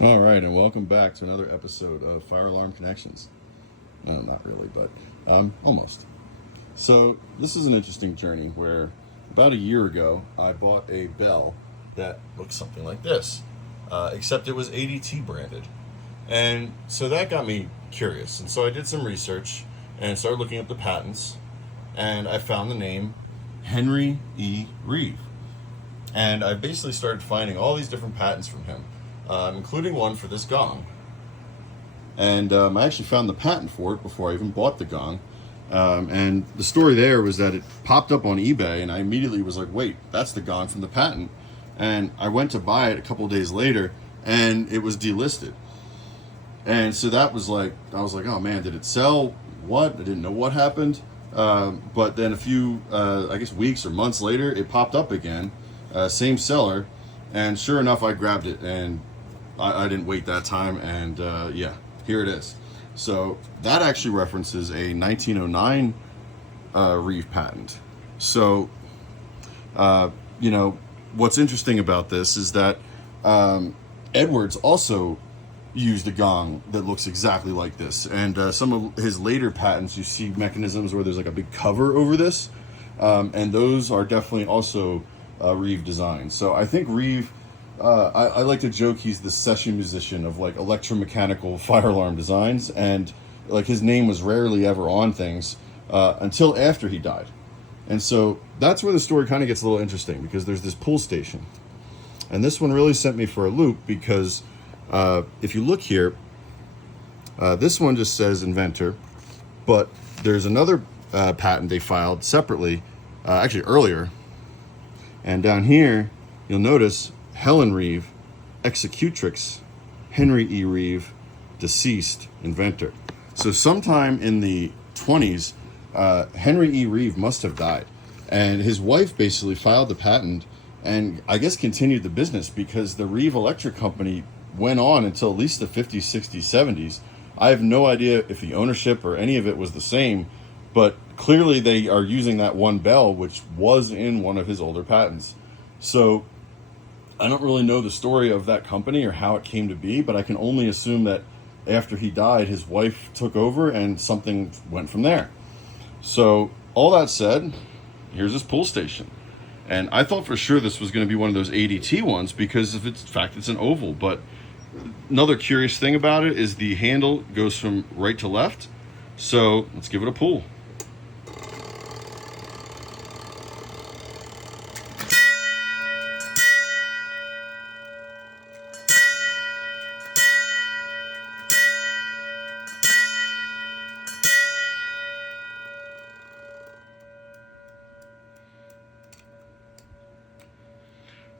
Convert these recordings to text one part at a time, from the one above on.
All right, and welcome back to another episode of Fire Alarm Connections. No, not really, but almost. So this is an interesting journey where about a year ago I bought a bell that looks something like this, except it was ADT branded. And so that got me curious. And so I did some research and started looking up the patents, and I found the name Henry E. Reeve. And I basically started finding all these different patents from him, including one for this gong. And I actually found the patent for it before I even bought the gong. And the story there was that it popped up on eBay, and I immediately was like, wait, that's the gong from the patent. And I went to buy it a couple days later, and it was delisted. And so that was like, I was like, oh man, did it sell? What? I didn't know what happened. But then a few, I guess weeks or months later, it popped up again, same seller. And sure enough, I grabbed it, and I didn't wait that time. And yeah, here it is. So that actually references a 1909 Reeve patent. So, what's interesting about this is that Edwards also used a gong that looks exactly like this. And some of his later patents, you see mechanisms where there's like a big cover over this. And those are definitely also Reeve designs. So I think Reeve, I like to joke he's the session musician of like electromechanical fire alarm designs. And like his name was rarely ever on things until after he died. And so that's where the story kind of gets a little interesting, because there's this pull station. And this one really sent me for a loop because if you look here, this one just says inventor, but there's another patent they filed separately, actually earlier. And down here, you'll notice Helen Reeve, Executrix, Henry E. Reeve, deceased, inventor. So sometime in the 20s, Henry E. Reeve must have died. And his wife basically filed the patent and I guess continued the business, because the Reeve Electric Company went on until at least the 50s, 60s, 70s. I have no idea if the ownership or any of it was the same, but clearly they are using that one bell, which was in one of his older patents. So I don't really know the story of that company or how it came to be, but I can only assume that after he died, his wife took over and something went from there. So all that said, here's this pull station. And I thought for sure this was going to be one of those ADT ones because of its fact it's an oval. But another curious thing about it is the handle goes from right to left. So let's give it a pull.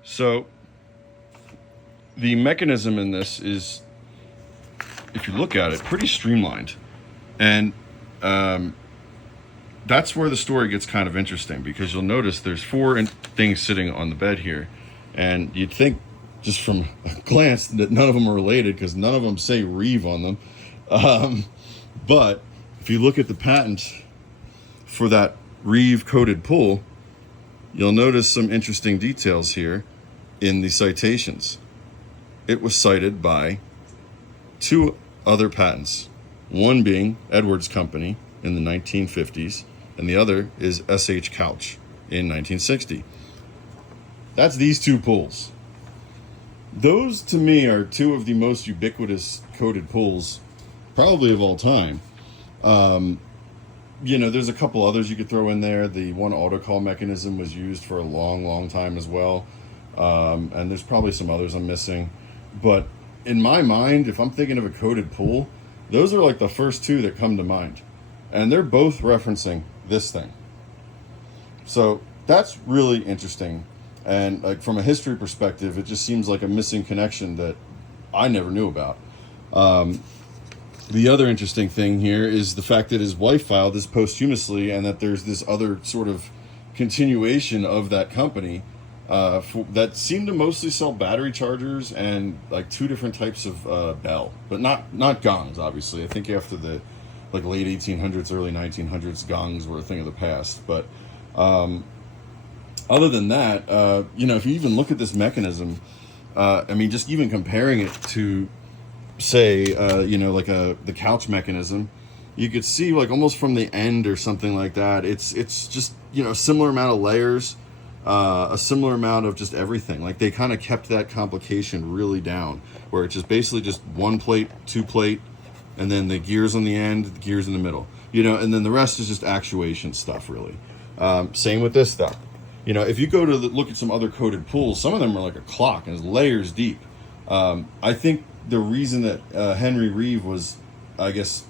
So the mechanism in this is, if you look at it, pretty streamlined. And that's where the story gets kind of interesting, because you'll notice there's four things sitting on the bed here. And you'd think just from a glance that none of them are related, because none of them say Reeve on them. But if you look at the patent for that Reeve coated pull, you'll notice some interesting details here in the citations. It was cited by two other patents, one being Edwards Company in the 1950s, and the other is S.H. Couch in 1960. That's these two pulls. Those, to me, are two of the most ubiquitous coated pulls, probably of all time. There's a couple others you could throw in there. The one autocall mechanism was used for a long, long time as well. And there's probably some others I'm missing. But in my mind, if I'm thinking of a coated pull, those are like the first two that come to mind. And they're both referencing this thing. So that's really interesting. And like from a history perspective, it just seems like a missing connection that I never knew about. The other interesting thing here is the fact that his wife filed this posthumously, and that there's this other sort of continuation of that company that seemed to mostly sell battery chargers and like two different types of bell, but not gongs, obviously. I think after the like late 1800s, early 1900s, gongs were a thing of the past. But other than that, if you even look at this mechanism, I mean, just even comparing it to, say, you know, like the couch mechanism, you could see like almost from the end or something like that. It's just, you know, a similar amount of layers, a similar amount of just everything. Like they kind of kept that complication really down, where it's just basically just one plate, two plate, and then the gears on the end, the gears in the middle, you know, and then the rest is just actuation stuff, really. Same with this stuff. You know, if you go to look at some other coated pools, some of them are like a clock and it's layers deep. I think the reason that Henry Reeve was, I guess,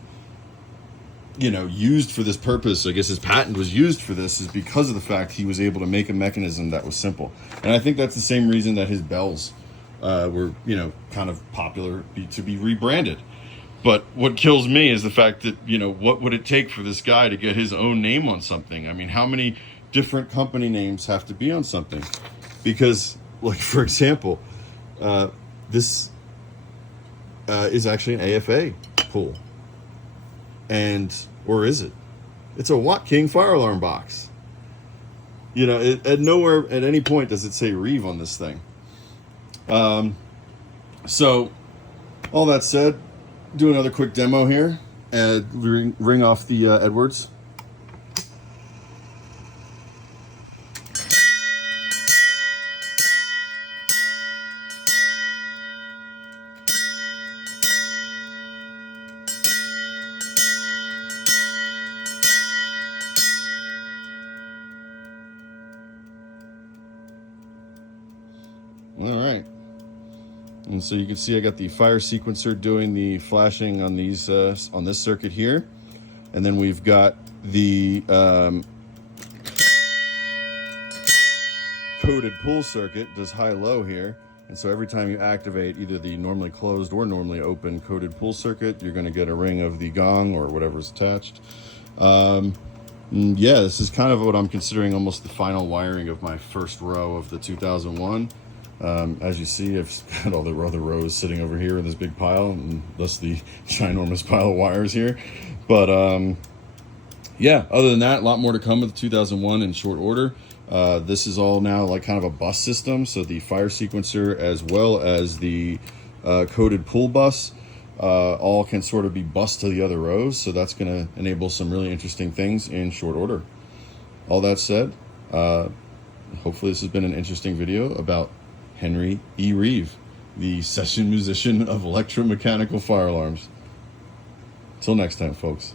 you know, used for this purpose, I guess his patent was used for this, is because of the fact he was able to make a mechanism that was simple. And I think that's the same reason that his bells were, you know, kind of popular to be rebranded. But what kills me is the fact that, you know, what would it take for this guy to get his own name on something? I mean, how many different company names have to be on something? Because, like, for example, this is actually an AFA pool. And, or is it? It's a Watking fire alarm box. You know, at nowhere, at any point does it say Reeve on this thing. So, all that said, do another quick demo here and ring off the Edwards. All right. And so you can see I got the fire sequencer doing the flashing on these on this circuit here, and then we've got the coded pull circuit does high-low here, and so every time you activate either the normally closed or normally open coded pull circuit, you're going to get a ring of the gong or whatever's attached. Yeah, this is kind of what I'm considering almost the final wiring of my first row of the 2001. As you see, I've got all the other rows sitting over here in this big pile, and thus the ginormous pile of wires here. But yeah, other than that, a lot more to come with the 2001 in short order. This is all now like kind of a bus system, so the fire sequencer as well as the coded pull bus all can sort of be bused to the other rows, so that's going to enable some really interesting things in short order. All that said, hopefully this has been an interesting video about Henry E. Reeve, the session musician of electromechanical fire alarms. Till next time, folks.